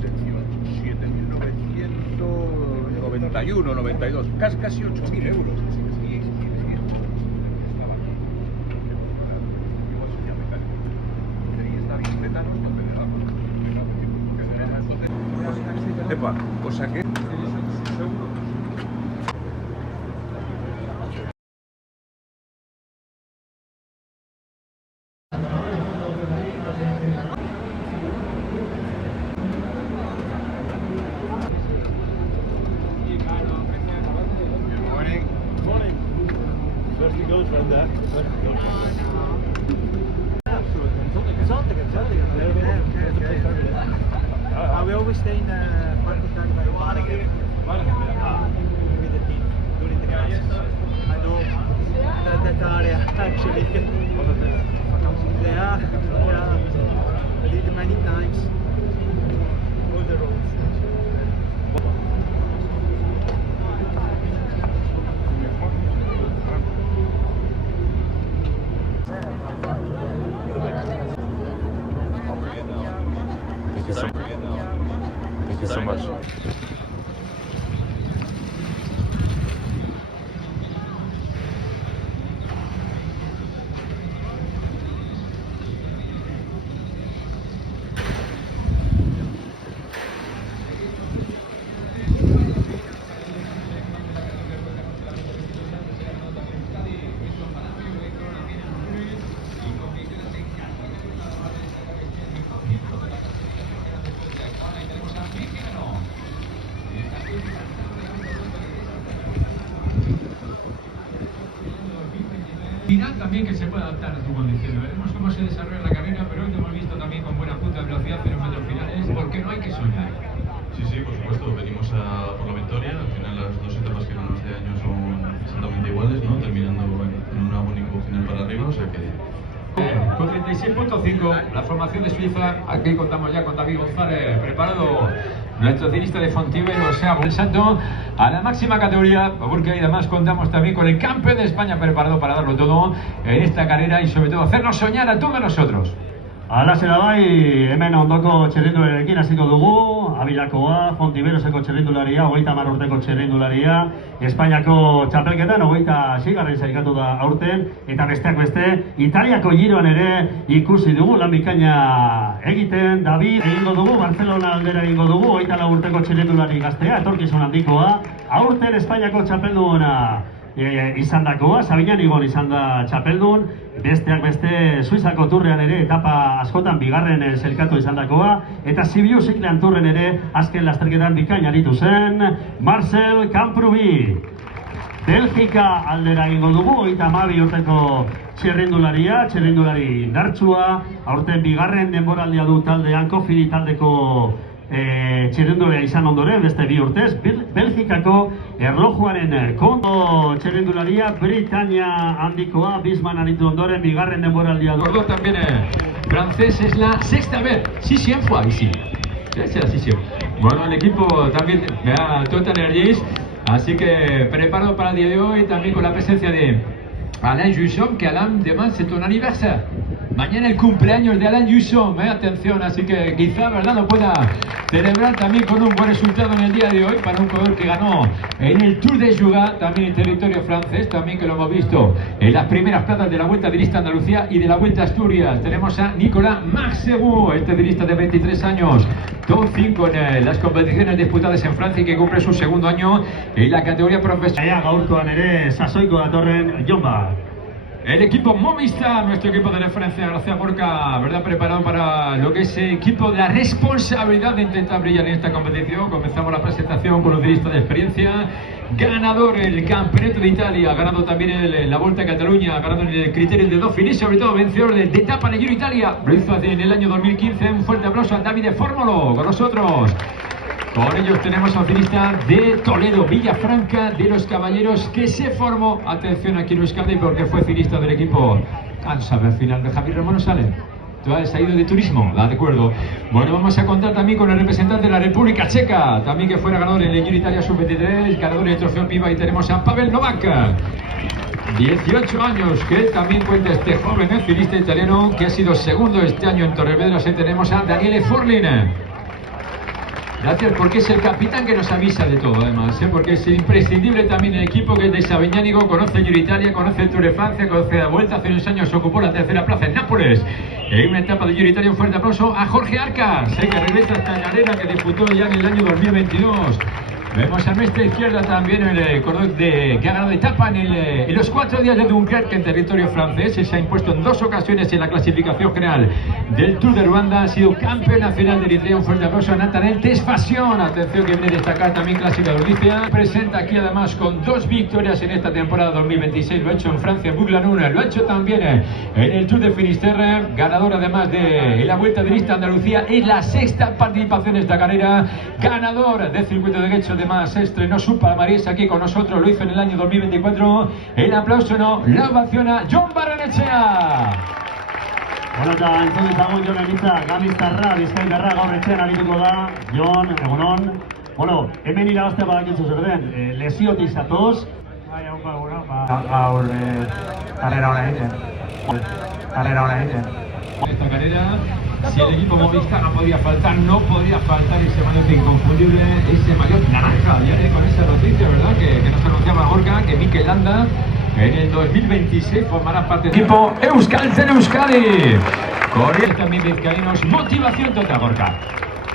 7.991, 92, casi 8.000 euros. Epa, o sea que... We always stay in parking time by with the team during the classes. I know that area actually. Yeah, I did it many times. All the roads. Thank you so much. Final también que se puede adaptar a tu condición. Veremos cómo se desarrolla la carrera, pero hoy lo hemos visto también con buena punta de velocidad en los metros finales, porque no hay que soñar. Sí, por supuesto, venimos por la victoria. Al final las dos etapas que ganan este año son exactamente iguales, ¿no? Terminando en un único final para arriba, o sea que... Con 36.5, la formación de Suiza. Aquí contamos ya con David González, preparado nuestro ciclista de Fontivero, o sea, el salto a la máxima categoría, porque además contamos también con el campeón de España preparado para darlo todo en esta carrera y sobre todo hacernos soñar a todos nosotros. Alaxe da bai, hemen ondoko txerrindularekin hasiko dugu, Abilakoa, Fontiberoseko txerrindularia, 30 urteko txerrindularia, Espainiako txapelketan 26. sailkatu da aurten, eta besteak beste, Italiako giroan ere ikusi dugu, lan bikaina egiten, David egingo dugu, Barcelona aldera egingo dugu, 24 urteko txerrindulari gaztea, etorkizun handikoa, aurten Espainiako txapelduna izandakoa, Sabinan Igon izan da txapeldun, besteak beste Suizako turrean ere etapa askotan bigarren zelkatu izandakoa, eta Sibiu ziklean turren ere azken lasterketan bikain aritu zen, Marcel Kamprubi. Belgika aldera egingo dugu, 32 urteko txerrindulari indartsua, aurten bigarren denboraldia du taldean, Kofidi taldeko txerrindularia izan ondoren, beste 2 urtez, Belgikako erlojuaren konto txerrindularia, Britania handikoa, Bisman aritu ondoren, bigarren denboraldia du. Gordo también francés, es la sexta vez, Sixième fois ici. Es la sixième. Bueno, el equipo también vea Total Energies, así que preparado para el día de hoy, también con la presencia de Alain Jusson, que Alain, demain c'est ton anniversaire. Mañana el cumpleaños de Alain Jusson, atención, así que quizá, ¿verdad?, lo pueda celebrar también con un buen resultado en el día de hoy para un jugador que ganó en el Tour de Juga, también en territorio francés, también que lo hemos visto en las primeras plazas de la Vuelta Ciclista Andalucía y de la Vuelta a Asturias. Tenemos a Nicolas Maxegou, este ciclista de 23 años, top 5 en las competiciones disputadas en Francia y que cumple su segundo año en la categoría profesional. Gaurkoan ere sasoiko datorren Jomba. El equipo Movistar, nuestro equipo de referencia, gracias Gorka, ¿verdad?, preparado para lo que es el equipo de la responsabilidad de intentar brillar en esta competición. Comenzamos la presentación con los ciclistas de experiencia. Ganador el Campeonato de Italia, ganado también la Volta a Cataluña, ganado en el criterio de Dauphiné y sobre todo vencedor de etapa en el Giro Italia. Lo hizo en el año 2015. Un fuerte aplauso a Davide Formolo con nosotros. Con ellos tenemos a un ciclista de Toledo, Villafranca de los Caballeros, que se formó, atención, aquí en Euskadi, porque fue ciclista del equipo. ¿Sabe al final de Javier Romano sale? ¿Tú has ido de turismo? De acuerdo. Bueno, vamos a contar también con el representante de la República Checa, también que fuera ganador en el Giro Italia Sub-23, ganador del Trofeo Piva, y tenemos a Pavel Novak, 18 años, que también cuenta este joven ciclista italiano, que ha sido segundo este año en Torrevedras. Y tenemos a Daniele Forlin, Gracias, porque es el capitán que nos avisa de todo, además, porque es imprescindible también el equipo que es de Sabiñánigo, conoce el Giro Italia, conoce el Tour de Francia, conoce la Vuelta. Hace unos años ocupó la tercera plaza en Nápoles en una etapa del Giro Italia. Un fuerte aplauso a Jorge Arcas, que regresa a esta carrera que disputó ya en el año 2022. Vemos a nuestra izquierda también el corredor que ha ganado etapa en los 4 días de Dunkerque en territorio francés. Se ha impuesto en 2 ocasiones en la clasificación general del Tour de Ruanda. Ha sido campeón nacional de Eritrea. Un fuerte aplauso a Nathanael Tesfasion. Atención, que viene a destacar también Clásica de Ordicia. Presenta aquí además con 2 victorias en esta temporada 2026. Lo ha hecho en Francia, en Buglanuna. Lo ha hecho también en el Tour de Finisterre. Ganador además de la Vuelta de Lista Andalucía. Es la 6ª participación en esta carrera. Ganador del circuito de Guecho. Además estrenó su palmarés aquí con nosotros, lo hizo en el año 2024. El aplauso, no, la ovación a Jon Barrenetxea. Bueno, eta entzun dizagun Jon Elitza, Gamiztarra, Bizkaitarra, gaur etxean arituko da. Jon, egunon. Bueno, hemen irabaztea badakitzu zer den, lesiotik zatoz. Bai, gaur karrera hona egiten. Esta carrera, si el equipo Movistar no podría faltar ese maillot inconfundible, ese maillot naranja. Ya con esa noticia, ¿verdad? Que nos anunciaba Gorka, que Mikel Landa en el 2026 formará parte del equipo Euskaltel Euskadi. Corrientes también vizcaínos, motivación total, Gorka.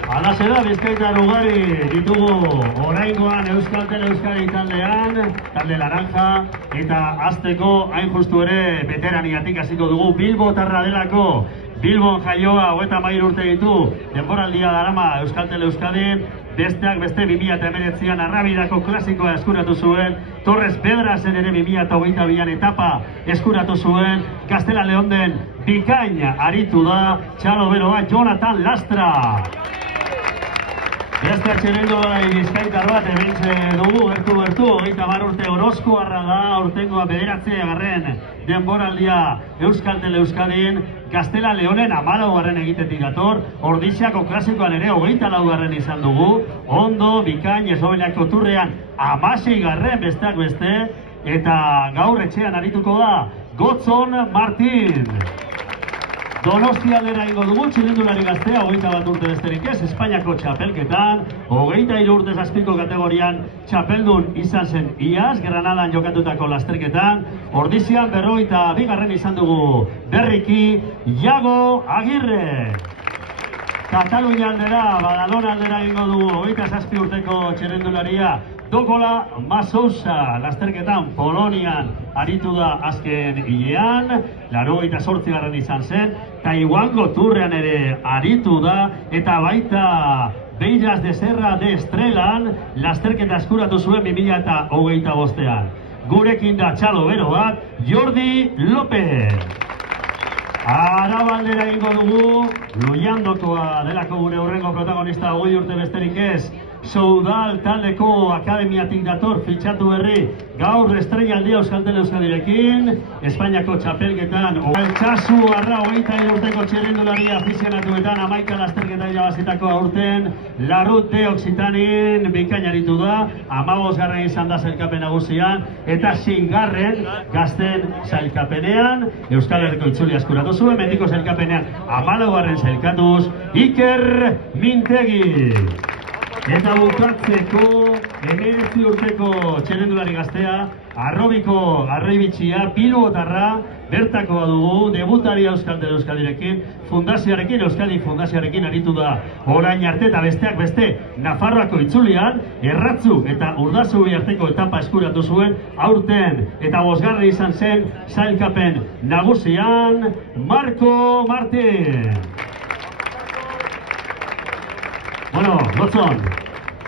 Alaxe da, Bizkaitar ugari ditugu oraingoan Euskaltel Euskadi taldean, talde laranja, eta azteko hain justu ere veteraniatik hasiko dugu. Bilbotarra delako, Bilbon jaioa, 33 urte ditu, denboraldia darama Euskaltel Euskadin, besteak beste 2019an Arrabidako klasikoa eskuratu zuen, Torres Pedrasen ere 2022an etapa eskuratu zuen, Gaztela Leonden bikaina aritu da, txalo beroa Jonathan Lastra. Beste txirrindulari bizkaitar bat ebintze dugu, gertu, 30 urte Orozkoarra da, aurtengoa 9. denboraldia Euskaltel Euskadin, Gaztela Leonen 14. egitetik dator, Ordiziako klasikoan ere 24. izan dugu, ondo, bikain, Esobeliako turrean 16. besteak beste, eta gaur etxean arituko da, Gotzon Martin. Donostia aldera ingo dugu, txirrindulari gaztea, 21 urte besterik ez, Espainiako txapelketan, 23 urte azpiko kategorian txapeldun izan zen iaz, Granadan jokatutako lasterketan, Ordizian 52. izan dugu berriki, Iago Agirre. Katalunia aldera, Badalona aldera ingo dugu, 27 urteko txirrindularia, Dokola Masousa, lasterketan Polonian aritu da azken hilean, 88. izan zen, Taiwango turrean ere aritu da, eta baita Beiras de Serra de Estrelan, lasterketa eskuratu zuen 2025an. Gurekin da txalo bero bat, Jordi López. Arabaldera ingo dugu, Luiandokoa delako gure hurrengo protagonista, 20 urte besterik ez, Soudal taldeko akademiatik dator, fitxatu berri, gaur estreinaldia Euskaltel Euskadirekin, Espainiako txapelketan, Altsasu Arra 23 urteko txirrindularia afizionatuetan, 11 lasterketa irabazitako aurten, Larrute Oksitanin bikainaritu da, 15. izan da sailkapen nagusian, eta 5. gazten sailkapenean, Euskal Herriko itzulia eskuratu zuen, mendiko sailkapenean 14. sailkatuz, Iker Mintegi. Eta bukatzeko, 19 urteko txirrindulari gaztea, Arrobiko Arraibitxia, Bilbotarra, bertakoa dugu, debutaria Euskaltel Euskadirekin, fundazioarekin, Euskadi fundazioarekin aritu da orain arte, eta besteak beste, Nafarroako itzulian, Erratzu eta Urdazubi arteko etapa eskuratu zuen, aurten eta 5. izan zen, sailkapen nagusian, Marko Martin. Bueno, Gotzon,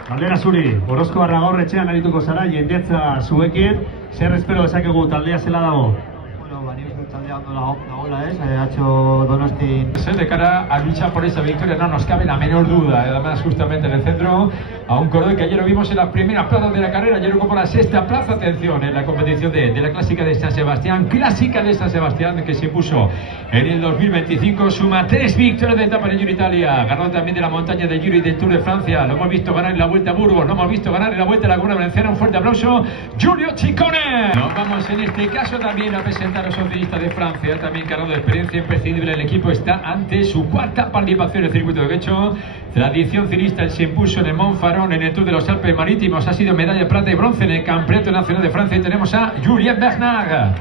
galdera zuri, Orozkoarra gaur etxean arituko zara, jendetza zuekin, zer espero dezakegu taldea zela dago? Bueno, nik uste taldea ondo dagoela ez, atxo Donosti. De cara a luchar por esa victoria no nos cabe la menor duda, además justamente en el centro, a un corredor que ayer lo vimos en las primeras plazas de la carrera, ayer ocupó la 6ª plaza, atención, en la competición de la Clásica de San Sebastián, Clásica de San Sebastián, que se impuso en el 2025, suma 3 victorias de etapa en el Giro Italia, ganó también de la montaña del Giro y del Tour de Francia, lo hemos visto ganar en la Vuelta a Burgos, lo hemos visto ganar en la Vuelta a la Comunidad Valenciana, un fuerte aplauso, Giulio Ciccone. Nos vamos en este caso también a presentar a los socialistas de Francia, también ganador de experiencia imprescindible en el equipo, está ante su cuarta participación en el circuito de Guecho. Tradición ciclista, él se impuso en el Montfaron, en el Tour de los Alpes Marítimos, ha sido medalla de plata y bronce en el Campeonato Nacional de Francia. Y tenemos a Julien Bernard,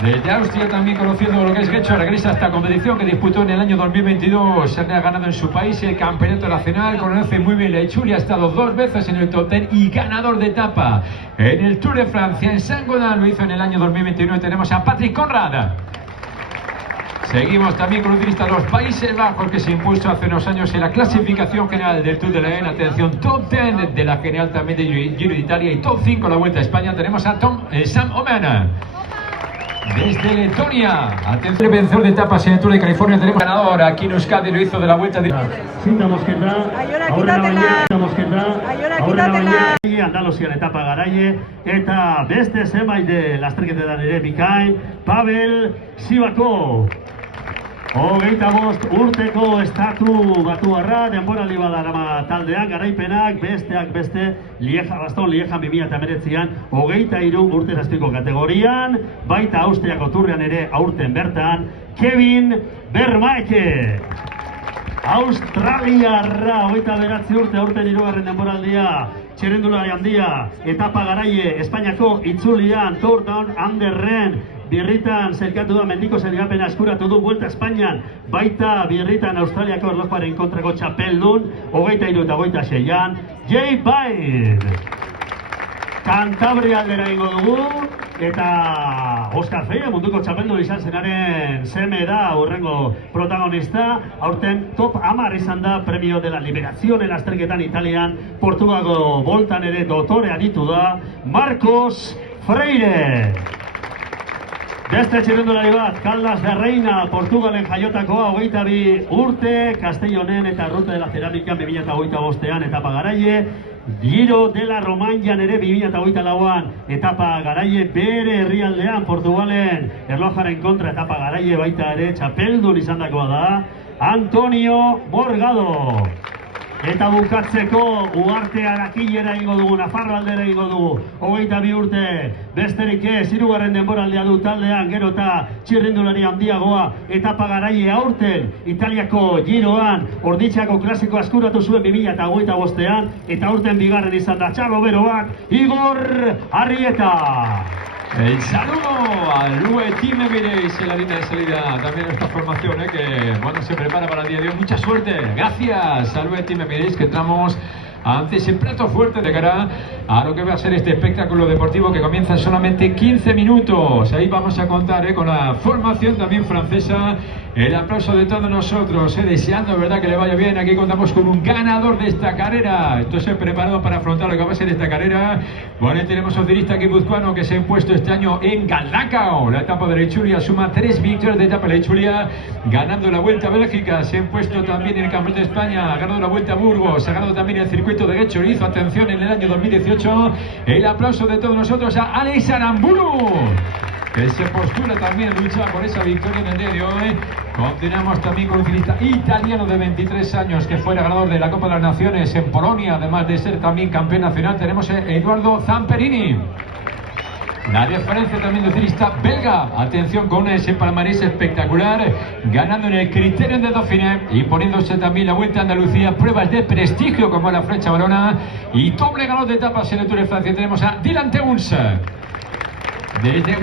desde Austria, también conociendo lo que es Guecho, regresa a esta competición que disputó en el año 2022. Se ha ganado en su país el Campeonato Nacional, conoce muy bien la Ichulia, ha estado 2 veces en el top 10 y ganador de etapa en el Tour de Francia en Saint-Gaudens, lo hizo en el año 2021. Tenemos a Patrick Conrad. Seguimos también con un ciclista de los Países Bajos que se impuso hace unos años en la clasificación general del Tour de la EN. Atención, top 10 de la general también de Giro de Italia y top 5 la Vuelta a España. Tenemos a Sam Oman. Desde Letonia, atención, vencedor de etapas en el Tour de California. Tenemos ganador aquí en Euskadi, lo hizo de la Vuelta de... Zinta Mosqueta, Andaluzian etapa garaie, eta beste zenbait de lasterketetan ere bikain, Pavel Sivakov. 25 urteko estatu batuarra, denboraldi badarama taldean, garaipenak, besteak beste, Baston Lieja 2019an, 23 urterazpiko kategorian, baita Austriako turrean ere aurten bertan, Kevin Vermaeke. Australiarra, 29 urte, aurten 3. denboraldia, txirrindulari handia, etapa garaie, Espainiako itzulian, Tour Down Underren, birritan zerkatu da mendiko zergapena eskuratu du Vuelta Espainian, baita birritan Australiako erlojuaren kontrako txapeldun, 23 eta 26an, Jay Bain. Kantabria aldera ingo dugu, eta Oscar Freire munduko txapeldu izan zenaren seme da urrengo protagonista. Aurten top 10 izan da premio de la liberazione lasterketan Italian, Portugalgo boltan ere dotore aditu da, Marcos Freire. Beste txirrindulari bat, Caldas de Reina, Portugalen jaiotakoa, 22 urte, Castellonen eta Ruta de la Cerámica 2025an etapa garaie, Giro de la Romagnan ere 2024an etapa garaie, bere herrialdean Portugalen erlojaren kontra etapa garaie baita ere txapeldun izandakoa da, Antonio Morgado. Eta bukatzeko Uarte Arakilera ingo dugu, Nafarro aldera ingo dugu, 22 urte, besterik ez, 3. denboraldea du taldean, gero eta txirrindulari handiagoa, etapa garaie aurten, Italiako Giroan, Orditxako klasiko askuratu zuen 2025an, eta aurten bigarren izan da, txalo beroak, Igor Arrieta. El saludo al UE Team Emirates en la línea de salida también esta formación, que bueno, se prepara para el día de hoy. Mucha suerte, gracias al UE Team Emirates, que entramos ante ese plato fuerte de cara a lo que va a ser este espectáculo deportivo que comienza en solamente 15 minutos. Ahí vamos a contar con la formación también francesa. El aplauso de todos nosotros, deseando, ¿verdad?, que le vaya bien. Aquí contamos con un ganador de esta carrera. Entonces, preparado para afrontar lo que va a ser esta carrera. Bueno, tenemos un ciclista guipuzcoano que se ha impuesto este año en Galdacao. La etapa de la Ichulia suma 3 victorias de etapa de la Ichulia, ganando la Vuelta a Bélgica. Se ha impuesto también en el Campeonato de España, ha ganado la Vuelta a Burgos, ha ganado también el circuito de Guecho. Hizo, atención, en el año 2018. El aplauso de todos nosotros a Alex Aramburu, que se postula también a luchar por esa victoria en el día de hoy. Continuamos también con un ciclista italiano de 23 años que fue ganador de la Copa de las Naciones en Polonia, además de ser también campeón nacional. Tenemos a Eduardo Zamperini. La diferencia también de un ciclista belga, atención, con ese palmarés espectacular, ganando en el Criterium de Dauphiné y poniéndose también la Vuelta a Andalucía, pruebas de prestigio como la Flecha Valona y doble ganador de etapas en el Tour de Francia. Tenemos a Dylan Teuns. Desde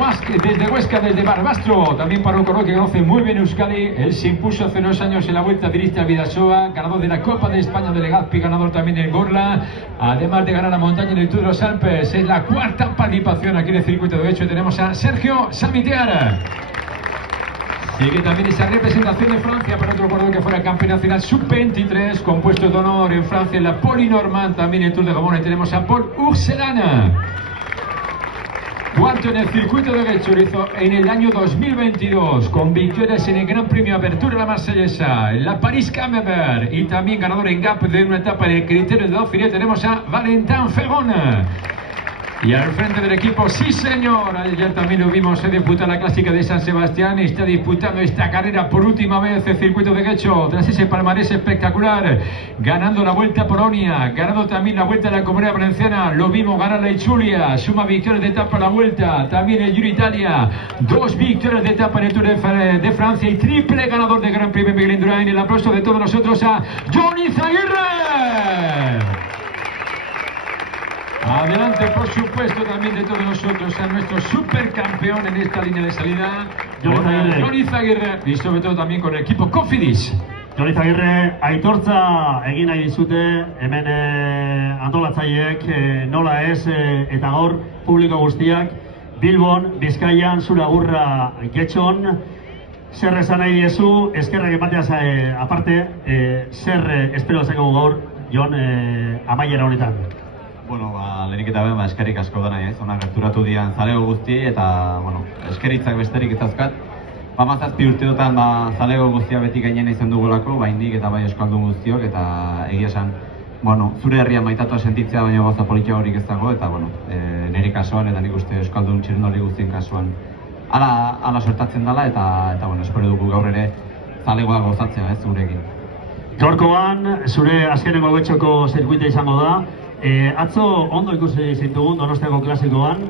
Huesca, desde Barbastro, también para un corredor que conoce muy bien Euskadi. Él se impuso hace unos años en la Vuelta Dirista Vidasoa, ganador de la Copa de España de Legazpi, ganador también en Gorla, además de ganar la montaña en el Tour de los Alpes. Es la 4ª participación aquí en el circuito de Guecho. Tenemos a Sergio Samitier. Sigue también esa representación de Francia para otro corredor que fuera campeón nacional sub-23, con puesto de honor en Francia en la Polinormand, también en el Tour de Gabón. Y tenemos a Paul Urselana. Cuarto en el circuito de Guecho, lo hizo en el año 2022, con victorias en el Gran Premio Apertura de la Marsellesa, en la París-Camembert y también ganador en Gap de una etapa del Criterium de Dauphiné. Tenemos a Valentin Ferron. Y al frente del equipo, sí señor, ayer también lo vimos disputar la clásica de San Sebastián, está disputando esta carrera por última vez el circuito de Guecho, tras ese palmarés espectacular, ganando la Vuelta a Polonia, ganando también la Vuelta a la Comunidad Valenciana, lo vimos ganar la Itzulia, suma victorias de etapa a la Vuelta, también el Giro Italia, 2 victorias de etapa en el Tour de Francia y triple ganador de Gran Premio Miguel Indurain. El aplauso de todos nosotros a Jon Izagirre. Adelante, por supuesto, también de todos nosotros a nuestro supercampeón en esta línea de salida, Jon Izagirre, y sobre todo también con el equipo Cofidis. Jon Izagirre, aitortza egin nahi dizute hemen antolatzaileek nola ez eta gaur publiko guztiak Bilbon, Bizkaian, zure agurra Getxon, zer esan nahi diezu, eskerrak emateaz aparte, zer espero dezakegu gaur, Jon, amaiera honetan? Bueno, lehenik eta ben, eskerrik asko da nahi, ona gerturatu dian zalego guzti, eta, bueno, eskeritzak besterik ezazkat. Mazazpi urteotan zalego guztia beti gainena izan dugulako, bai nik eta bai euskaldun guztiok, eta egia esan, bueno, zure herria maitatua sentitzea baina gauza politia horik ez dago, eta, bueno, nire kasuan, eta nik uste euskaldun txirrindulari guztien kasuan ala sortatzen dela, eta, bueno, espero dugu gaur ere zalegoa gozatzea, zurekin. Gaurkoan, zure azkenengo Getxoko zirkuita izango da. Atzo ondo ikusi zintugun Donostiako klasikoan,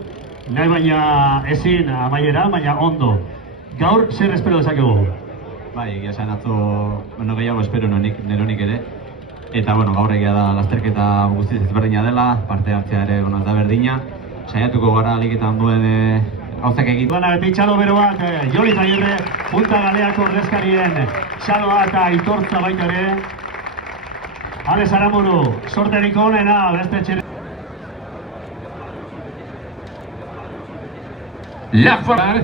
nahi baina ezin amaiera, baina ondo. Gaur zer espero dezakegu? Bai, egia esan atzo, bueno, gehiago espero neronik ere. Eta, bueno, gaur egia da lasterketa guztiz ezberdina dela, parte hartzea ere da berdina. Saiatuko gara aliketan duen gauzak egiten. Duena beti txalo bero bat, Jon Izagirre, Punta Galeako ordezkarien txaloa eta aitortza baita ere. Alex Aramuru, sorterik onena, beste txere. La forma,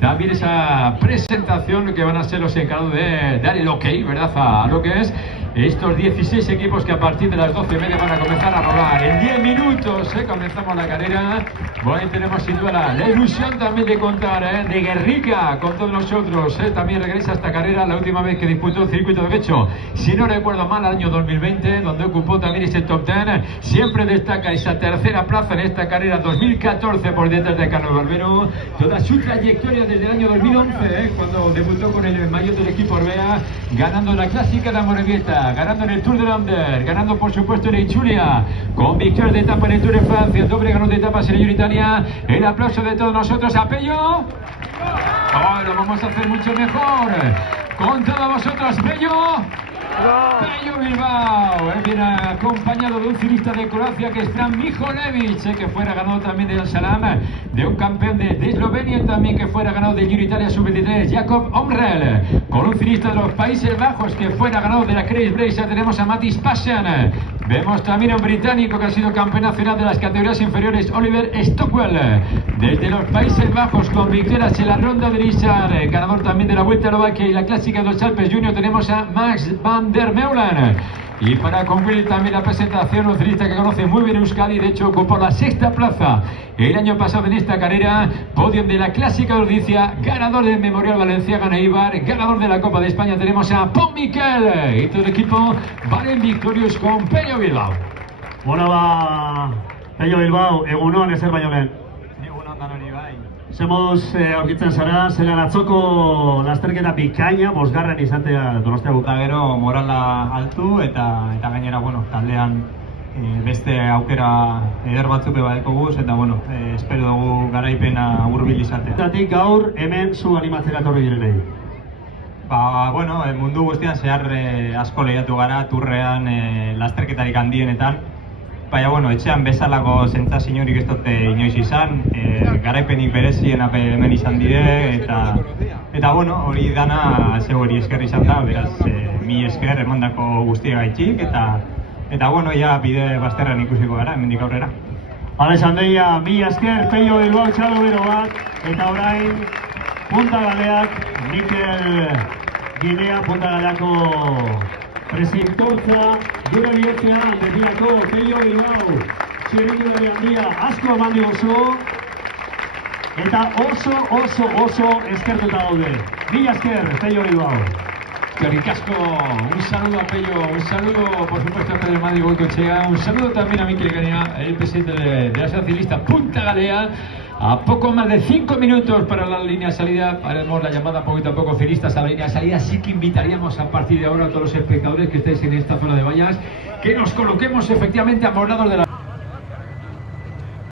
también esa presentación que van a ser los encargados de dar el ok, ¿verdad? A lo que es estos 16 equipos que a partir de las 12:30 van a comenzar a rodar. En 10 minutos comenzamos la carrera. Bueno, ahí tenemos sin duda la ilusión también de contar de Guerrica con todos nosotros. También regresa esta carrera la última vez que disputó el circuito de Guecho, si no recuerdo mal, el año 2020, donde ocupó también ese top 10. Siempre destaca esa tercera plaza en esta carrera 2014 por detrás de Carlos Barbero. Toda su trayectoria desde el año 2011, cuando debutó con el maillot del equipo Orbea, ganando la clásica de Amorebieta, ganando en el Tour de Lander, ganando por supuesto en Itzulia, con victorias de etapa en el Tour de Francia, doble ganador de etapas en el Giro Italia. El aplauso de todos nosotros a Pello. Oh, lo vamos a hacer mucho mejor. Con todos vosotros, Pello. Pello Bilbao, viene acompañado de un ciclista de Croacia que es Fran Mijolevic, que fuera ganador también del Salam, de un campeón de Eslovenia también que fuera ganador del Giro Italia Sub-23, Jakob Omrel, con un ciclista de los Países Bajos que fuera ganador de la Chris Brace. Ya tenemos a Matis Passion. Vemos también a un británico que ha sido campeón nacional de las categorías inferiores, Oliver Stockwell, desde los Países Bajos, con victorias en la ronda de Richard, ganador también de la Vuelta a Eslovaquia y la clásica de los Alpes Junior. Tenemos a Max van der Meulen. Y para concluir también la presentación, un ciclista que conoce muy bien Euskadi, de hecho ocupó la 6ª plaza el año pasado en esta carrera, podium de la clásica de Ordicia, ganador del Memorial Valenciaga Eibar, ganador de la Copa de España. Tenemos a Pon Miquel y todo el equipo valen victorios con Pello Bilbao. Bueno, Pello Bilbao, egunon ezer baino lehen. Egunon danori bai. Ze moduz aurkitzen zara, zelan atzoko lasterketa bikaina, 5. izatea Donostiako. Eta gero morala altu eta gainera, bueno, taldean beste aukera eder batzuk badeko guz, eta bueno, espero dugu garaipena hurbil izatea. Zatik gaur hemen zu animatzera etorri direnei. Bueno, mundu guztian zehar asko lehiatu gara, turrean, lasterketarik handienetan. Baina, bueno, etxean bezalako sentsaziorik ez dute inoiz izan, garaipenik berezien hemen izan dire, eta bueno, hori dana zeu hori esker izan da, beraz, mi esker emandako guztiagaitxik, eta bueno, ja bide bazterran ikusiko gara, hemendik aurrera. Alex Andeia, mi esker, Pello Bilbao txalo bero bat, eta orain Punta Galeak, Mikel Ginea, Punta Galeako presintortza, gure bihotzean, betirako Pello Bilbao, txirrindulari handia asko eman diguzu, eta oso eskertuta daude. Mila esker, Pello Bilbao. Que ricasco, un saludo a Pello, un saludo por supuesto a Pedro Madrid Goicoechea, un saludo también a Mikel Gania, el presidente de la Socialista Punta Galea. A poco más de 5 minutos para la línea de salida, haremos la llamada poquito a poco cilistas a la línea de salida. Sí que invitaríamos a partir de ahora a todos los espectadores que estéis en esta zona de vallas que nos coloquemos efectivamente a los lados de la...